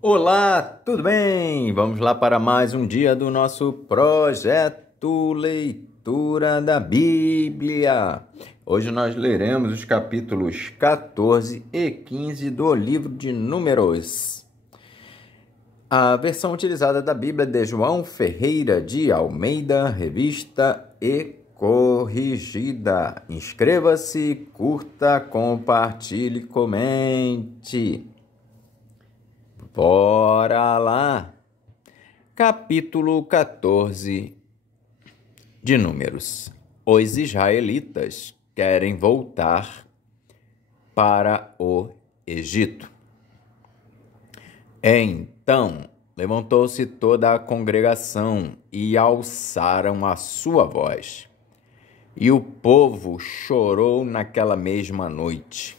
Olá, tudo bem? Vamos lá para mais um dia do nosso projeto Leitura da Bíblia. Hoje nós leremos os capítulos 14 e 15 do livro de Números. A versão utilizada da Bíblia é de João Ferreira de Almeida, revista e corrigida. Inscreva-se, curta, compartilhe, comente. Bora lá! Capítulo 14 de Números. Os israelitas querem voltar para o Egito. Então levantou-se toda a congregação e alçaram a sua voz. E o povo chorou naquela mesma noite.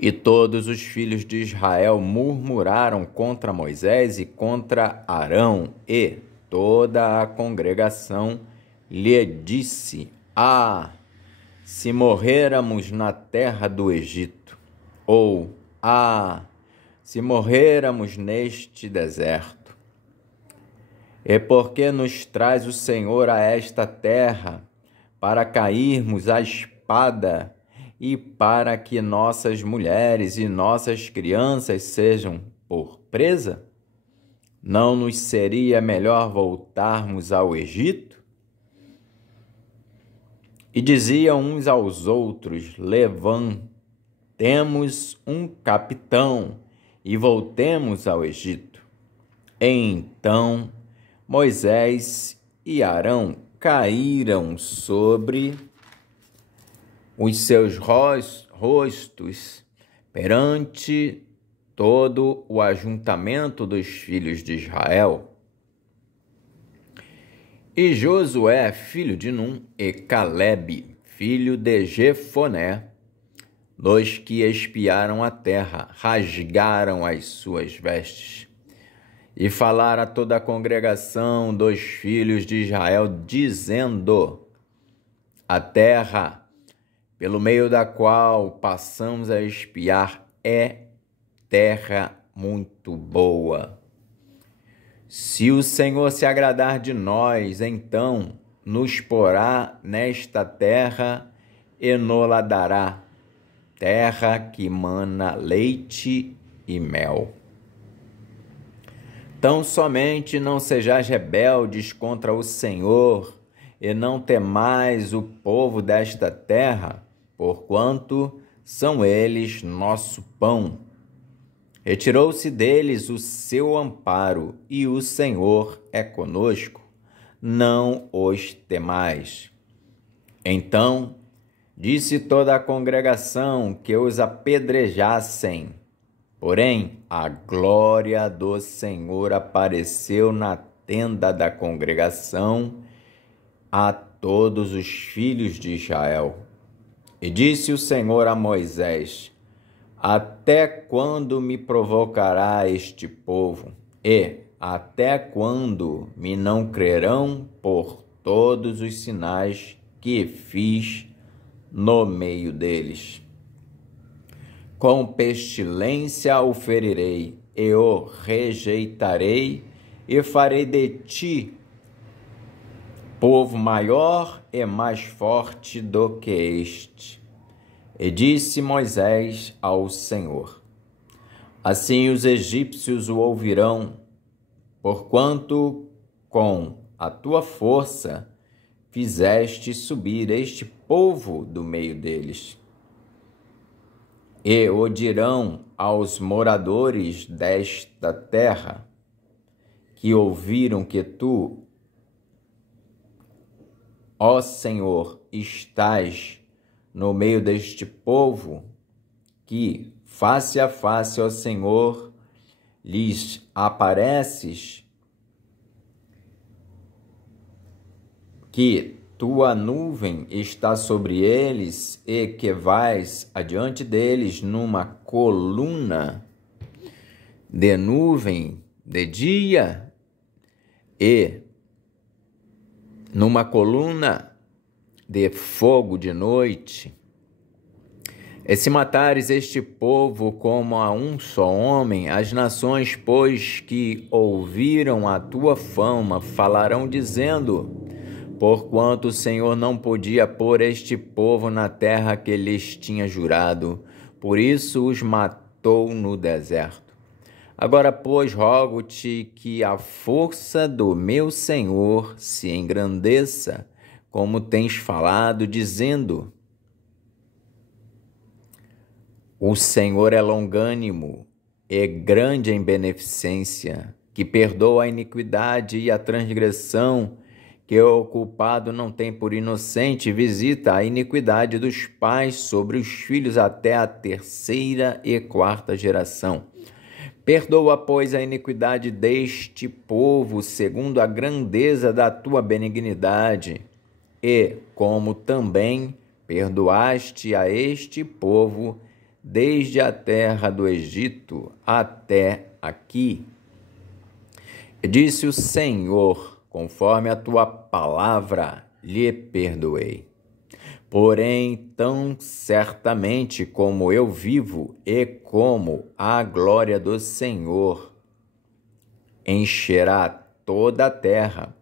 E todos os filhos de Israel murmuraram contra Moisés e contra Arão, e toda a congregação lhe disse: se morrêramos na terra do Egito, ou se morrêramos neste deserto. E por que nos traz o Senhor a esta terra, para cairmos à espada, e para que nossas mulheres e nossas crianças sejam por presa? Não nos seria melhor voltarmos ao Egito? E diziam uns aos outros: levantemos um capitão e voltemos ao Egito. Então Moisés e Arão caíram sobre os seus rostos perante todo o ajuntamento dos filhos de Israel. E Josué, filho de Num, e Calebe, filho de Jefoné, os que espiaram a terra, rasgaram as suas vestes e falaram a toda a congregação dos filhos de Israel, dizendo: a terra pelo meio da qual passamos a espiar é terra muito boa. Se o Senhor se agradar de nós, então nos porá nesta terra e nos-la dará, terra que mana leite e mel. Tão somente não sejais rebeldes contra o Senhor, e não temais o povo desta terra, porquanto são eles nosso pão. Retirou-se deles o seu amparo, e o Senhor é conosco, não os temais. Então disse toda a congregação que os apedrejassem. Porém, a glória do Senhor apareceu na tenda da congregação a todos os filhos de Israel. E disse o Senhor a Moisés: até quando me provocará este povo? E até quando me não crerão por todos os sinais que fiz no meio deles? Com pestilência o ferirei, e o rejeitarei, e farei de ti povo maior e mais forte do que este. E disse Moisés ao Senhor: assim os egípcios o ouvirão, porquanto com a tua força fizeste subir este povo do meio deles. E o dirão aos moradores desta terra, que ouviram que tu, ó Senhor, estás no meio deste povo, que face a face, ó Senhor, lhes apareces, que tua nuvem está sobre eles e que vais adiante deles numa coluna de nuvem de dia e numa coluna de fogo de noite. E se matares este povo como a um só homem, as nações, pois que ouviram a tua fama, falarão dizendo: porquanto o Senhor não podia pôr este povo na terra que lhes tinha jurado, por isso os matou no deserto. Agora, pois, rogo-te que a força do meu Senhor se engrandeça, como tens falado, dizendo: o Senhor é longânimo e grande em beneficência, que perdoa a iniquidade e a transgressão, que o culpado não tem por inocente, visita a iniquidade dos pais sobre os filhos até a 3ª e 4ª geração. Perdoa, pois, a iniquidade deste povo, segundo a grandeza da tua benignidade, e como também perdoaste a este povo desde a terra do Egito até aqui. E disse o Senhor: conforme a tua palavra lhe perdoei. Porém, tão certamente como eu vivo e como a glória do Senhor encherá toda a terra,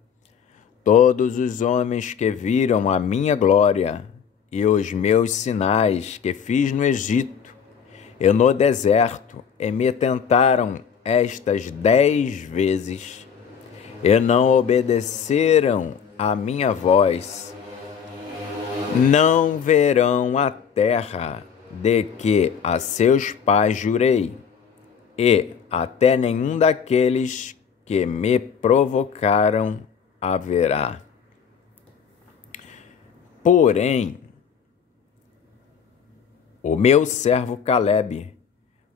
todos os homens que viram a minha glória e os meus sinais que fiz no Egito e no deserto, e me tentaram estas 10 vezes, e não obedeceram à minha voz, não verão a terra de que a seus pais jurei, e até nenhum daqueles que me provocaram haverá. Porém, o meu servo Calebe,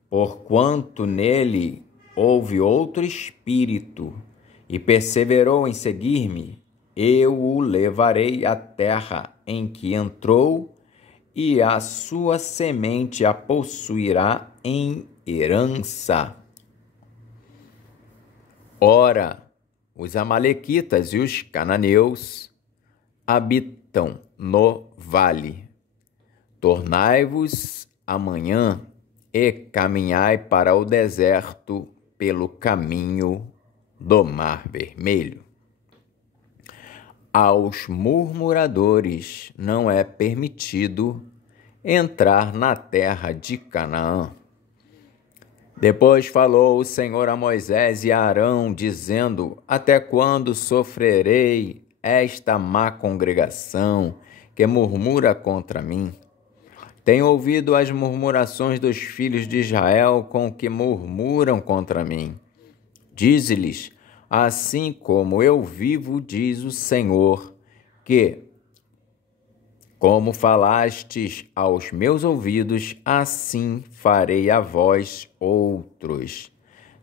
porquanto nele houve outro espírito, e perseverou em seguir-me, eu o levarei à terra em que entrou, e a sua semente a possuirá em herança. Ora, os amalequitas e os cananeus habitam no vale. Tornai-vos amanhã e caminhai para o deserto pelo caminho do Mar Vermelho. Aos murmuradores não é permitido entrar na terra de Canaã. Depois falou o Senhor a Moisés e a Arão, dizendo: até quando sofrerei esta má congregação que murmura contra mim? Tenho ouvido as murmurações dos filhos de Israel com que murmuram contra mim. Dize-lhes: assim como eu vivo, diz o Senhor, que, como falastes aos meus ouvidos, assim farei a vós outros.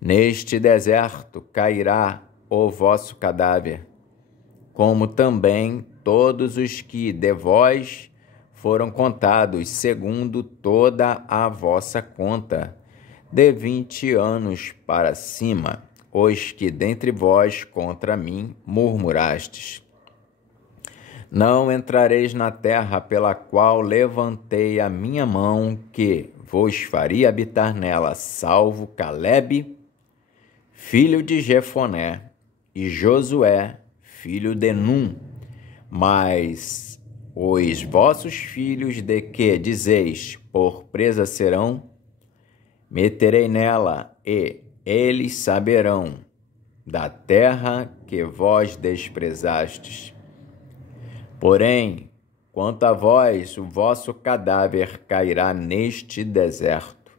Neste deserto cairá o vosso cadáver, como também todos os que de vós foram contados, segundo toda a vossa conta, de 20 anos para cima, os que dentre vós contra mim murmurastes. Não entrareis na terra pela qual levantei a minha mão, que vos faria habitar nela, salvo Calebe, filho de Jefoné, e Josué, filho de Num. Mas os vossos filhos, de que dizeis, por presa serão, meterei nela, e eles saberão da terra que vós desprezastes. Porém, quanto a vós, o vosso cadáver cairá neste deserto,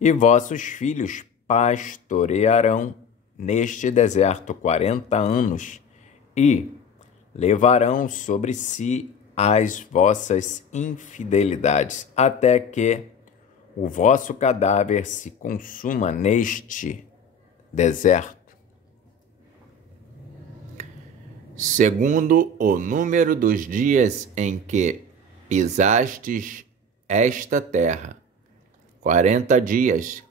e vossos filhos pastorearão neste deserto 40 anos, e levarão sobre si as vossas infidelidades, até que o vosso cadáver se consuma neste deserto. Segundo o número dos dias em que pisastes esta terra, 40 dias,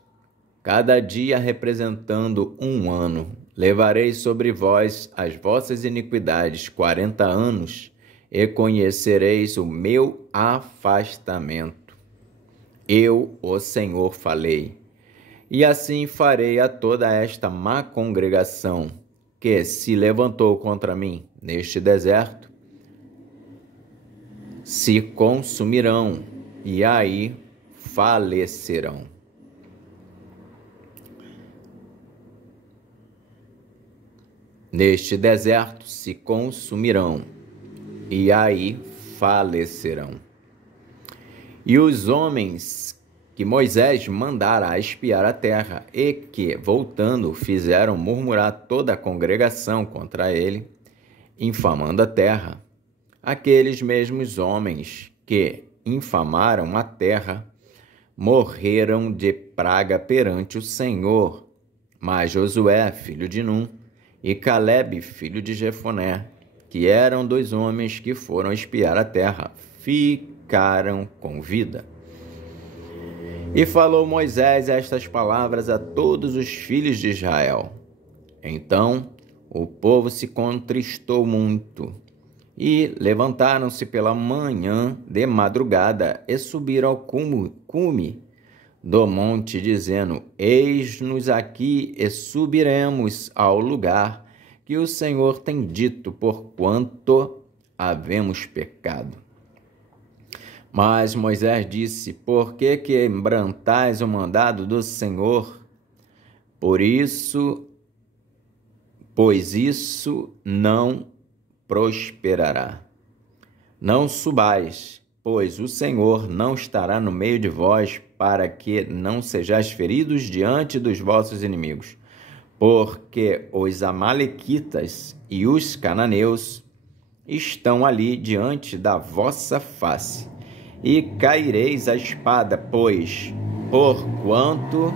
cada dia representando um ano. Levarei sobre vós as vossas iniquidades 40 anos, e conhecereis o meu afastamento. Eu, o Senhor, falei. E assim farei a toda esta má congregação que se levantou contra mim neste deserto, se consumirão e aí falecerão. Neste deserto se consumirão e aí falecerão. E os homens que Moisés mandara a espiar a terra e que, voltando, fizeram murmurar toda a congregação contra ele, infamando a terra, aqueles mesmos homens que infamaram a terra morreram de praga perante o Senhor. Mas Josué, filho de Num, e Calebe, filho de Jefoné, que eram 2 homens que foram espiar a terra, ficaram com vida. E falou Moisés estas palavras a todos os filhos de Israel. Então o povo se contristou muito, e levantaram-se pela manhã de madrugada e subiram ao cume do monte, dizendo: Eis-nos aqui e subiremos ao lugar que o Senhor tem dito, porquanto havemos pecado. Mas Moisés disse: Por que quebrantais o mandado do Senhor? Pois isso não prosperará. Não subais, pois o Senhor não estará no meio de vós, para que não sejais feridos diante dos vossos inimigos. Porque os amalequitas e os cananeus estão ali diante da vossa face, e caireis a espada, pois, porquanto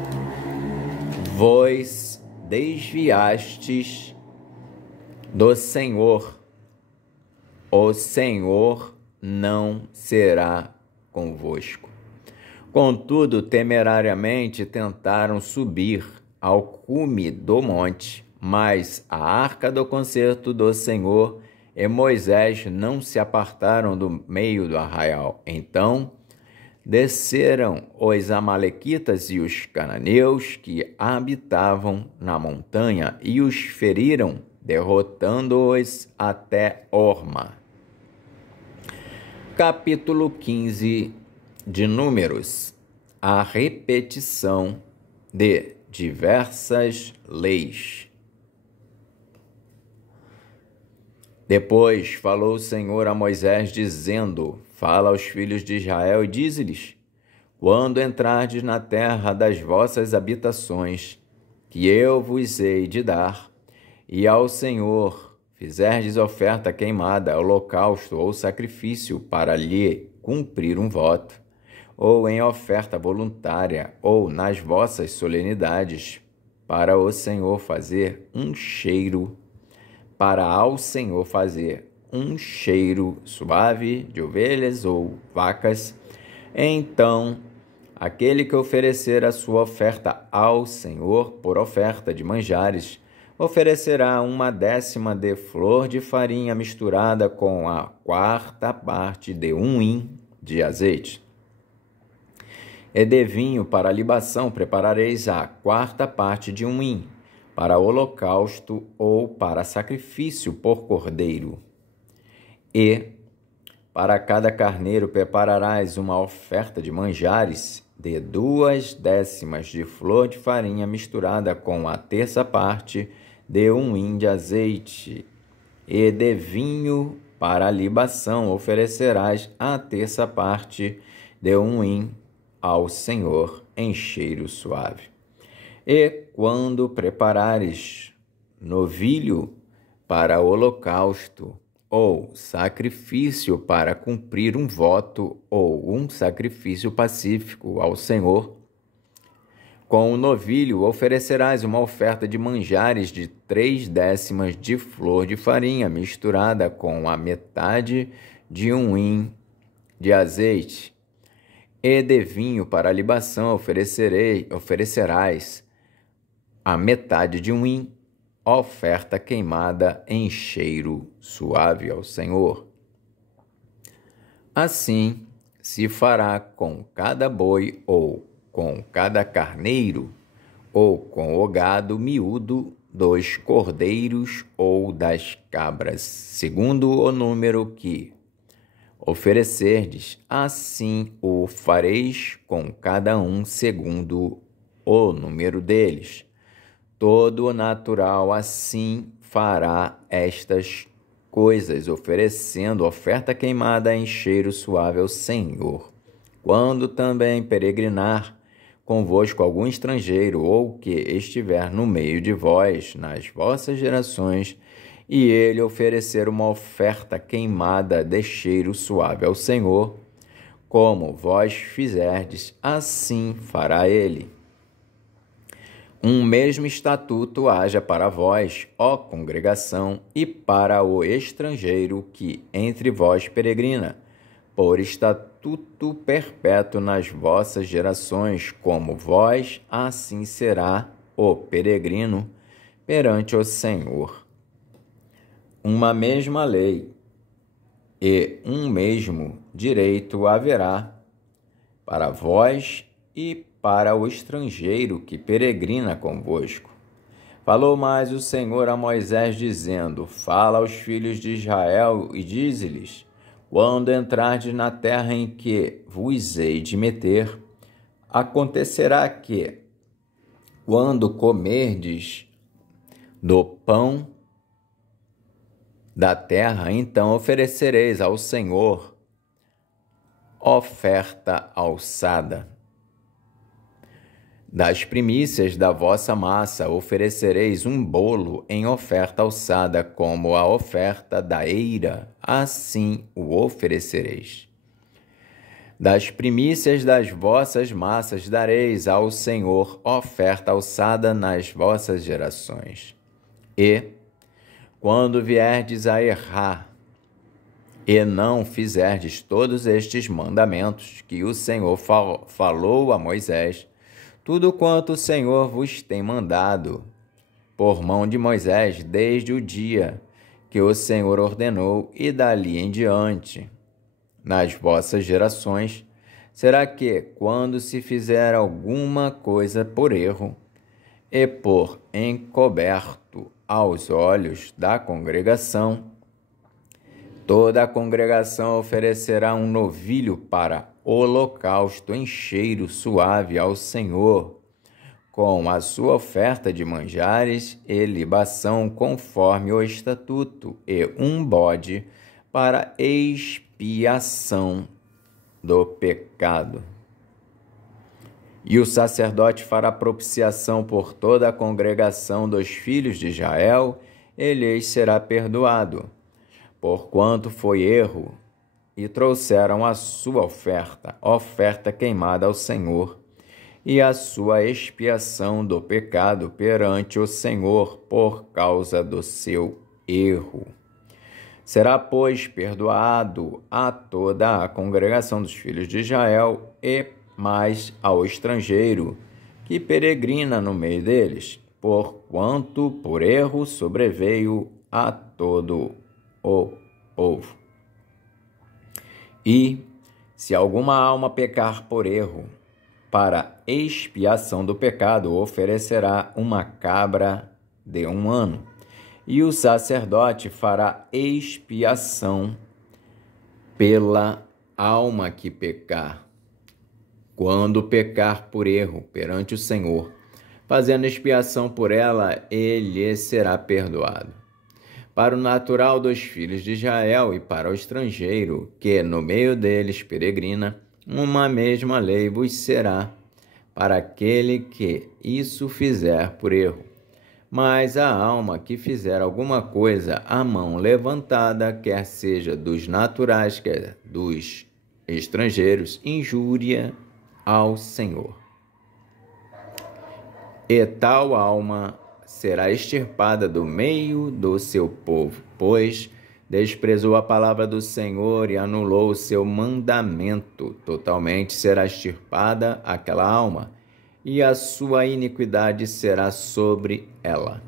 vos desviastes do Senhor, o Senhor não será convosco. Contudo, temerariamente tentaram subir ao cume do monte, mas a arca do concerto do Senhor e Moisés não se apartaram do meio do arraial. Então desceram os amalequitas e os cananeus que habitavam na montanha e os feriram, derrotando-os até Horma. Capítulo 15 de Números. A repetição de diversas leis. Depois falou o Senhor a Moisés, dizendo: Fala aos filhos de Israel e dize-lhes: Quando entrardes na terra das vossas habitações, que eu vos hei de dar, e ao Senhor fizerdes oferta queimada, holocausto ou sacrifício para lhe cumprir um voto, ou em oferta voluntária, ou nas vossas solenidades, para o Senhor fazer um cheiro, para ao Senhor fazer um cheiro suave de ovelhas ou vacas, então aquele que oferecer a sua oferta ao Senhor por oferta de manjares, oferecerá 1/10 de flor de farinha misturada com a 4ª parte de 1 hin de azeite. E de vinho para libação preparareis a 4ª parte de 1 hin, para holocausto ou para sacrifício por cordeiro. E para cada carneiro prepararás uma oferta de manjares de 2/10 de flor de farinha misturada com a 1/3 parte de 1 hin de azeite, e de vinho para a libação oferecerás a 1/3 parte de 1 hin ao Senhor em cheiro suave. E quando preparares novilho para holocausto, ou sacrifício para cumprir um voto, ou um sacrifício pacífico ao Senhor, com o novilho oferecerás uma oferta de manjares de 3/10 de flor de farinha misturada com a metade de 1 hin de azeite, e de vinho para a libação oferecerás a metade de 1 hin, oferta queimada em cheiro suave ao Senhor. Assim se fará com cada boi ou com cada carneiro, ou com o gado miúdo dos cordeiros ou das cabras, segundo o número que oferecerdes, assim o fareis com cada um segundo o número deles. Todo o natural assim fará estas coisas, oferecendo oferta queimada em cheiro suave ao Senhor. Quando também peregrinar convosco algum estrangeiro, ou que estiver no meio de vós, nas vossas gerações, e ele oferecer uma oferta queimada de cheiro suave ao Senhor, como vós fizerdes, assim fará ele. Um mesmo estatuto haja para vós, ó congregação, e para o estrangeiro que entre vós peregrina, por estatuto perpétuo nas vossas gerações, como vós, assim será o peregrino perante o Senhor. Uma mesma lei e um mesmo direito haverá para vós e para o estrangeiro que peregrina convosco. Falou mais o Senhor a Moisés, dizendo: Fala aos filhos de Israel e dize-lhes: Quando entrardes na terra em que vos hei de meter, acontecerá que, quando comerdes do pão da terra, então oferecereis ao Senhor oferta alçada. Das primícias da vossa massa oferecereis um bolo em oferta alçada, como a oferta da eira, assim o oferecereis. Das primícias das vossas massas dareis ao Senhor oferta alçada nas vossas gerações. E, quando vierdes a errar, e não fizerdes todos estes mandamentos que o Senhor falou a Moisés, tudo quanto o Senhor vos tem mandado, por mão de Moisés, desde o dia que o Senhor ordenou, e dali em diante, nas vossas gerações, será que, quando se fizer alguma coisa por erro, e por encoberto aos olhos da congregação, toda a congregação oferecerá um novilho para holocausto em cheiro suave ao Senhor, com a sua oferta de manjares e libação conforme o estatuto, e um bode para expiação do pecado. E o sacerdote fará propiciação por toda a congregação dos filhos de Israel, e lhes será perdoado, porquanto foi erro, e trouxeram a sua oferta queimada ao Senhor, e a sua expiação do pecado perante o Senhor por causa do seu erro. Será, pois, perdoado a toda a congregação dos filhos de Israel, e mais ao estrangeiro que peregrina no meio deles, porquanto por erro sobreveio a todo o povo. E, se alguma alma pecar por erro, para expiação do pecado oferecerá uma cabra de 1 ano, e o sacerdote fará expiação pela alma que pecar, quando pecar por erro perante o Senhor, fazendo expiação por ela, ele será perdoado. Para o natural dos filhos de Israel e para o estrangeiro, que no meio deles peregrina, uma mesma lei vos será, para aquele que isso fizer por erro. Mas a alma que fizer alguma coisa à mão levantada, quer seja dos naturais, quer dos estrangeiros, injúria ao Senhor. E tal alma será extirpada do meio do seu povo, pois desprezou a palavra do Senhor e anulou o seu mandamento. Totalmente será extirpada aquela alma, e a sua iniquidade será sobre ela.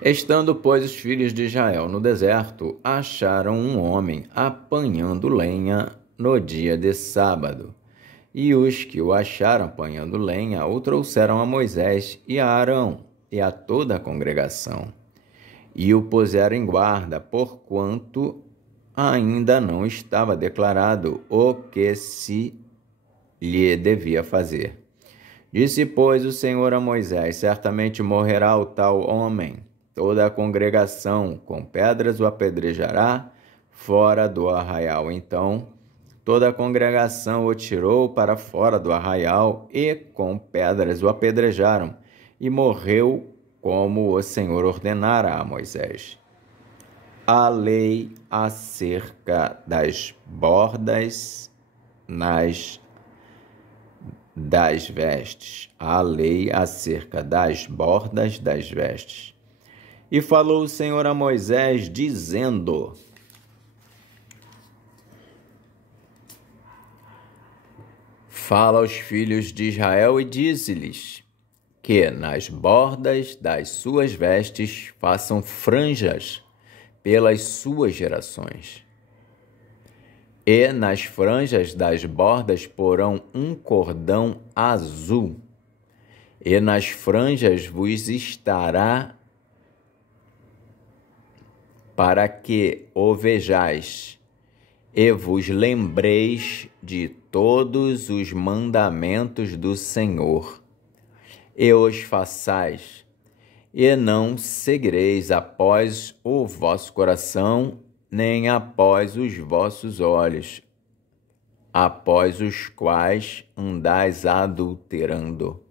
Estando, pois, os filhos de Israel no deserto, acharam um homem apanhando lenha no dia de sábado. E os que o acharam apanhando lenha o trouxeram a Moisés e a Arão e a toda a congregação, e o puseram em guarda, porquanto ainda não estava declarado o que se lhe devia fazer. Disse, pois, o Senhor a Moisés: certamente morrerá o tal homem. Toda a congregação com pedras o apedrejará fora do arraial. Então toda a congregação o tirou para fora do arraial e com pedras o apedrejaram, e morreu como o Senhor ordenara a Moisés. A lei acerca das bordas das vestes. A lei acerca das bordas das vestes. E falou o Senhor a Moisés, dizendo: fala aos filhos de Israel e dize-lhes que nas bordas das suas vestes façam franjas pelas suas gerações. E nas franjas das bordas porão um cordão azul, e nas franjas vos estará para que o vejais e vos lembreis de todos os mandamentos do Senhor, e os façais, e não seguireis após o vosso coração, nem após os vossos olhos, após os quais andais adulterando,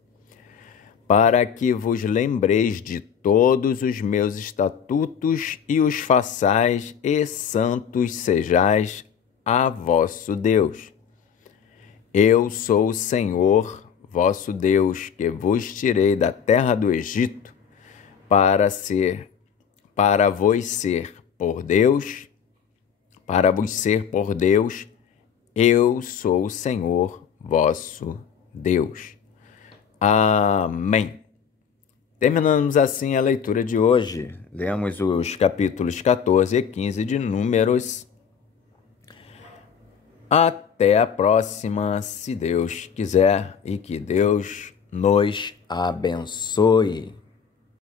para que vos lembreis de todos os meus estatutos e os façais, e santos sejais a vosso Deus. Eu sou o Senhor, vosso Deus, que vos tirei da terra do Egito, para vos ser por Deus, eu sou o Senhor, vosso Deus. Amém. Terminamos assim a leitura de hoje. Lemos os capítulos 14 e 15 de Números. Até a próxima, se Deus quiser, e que Deus nos abençoe.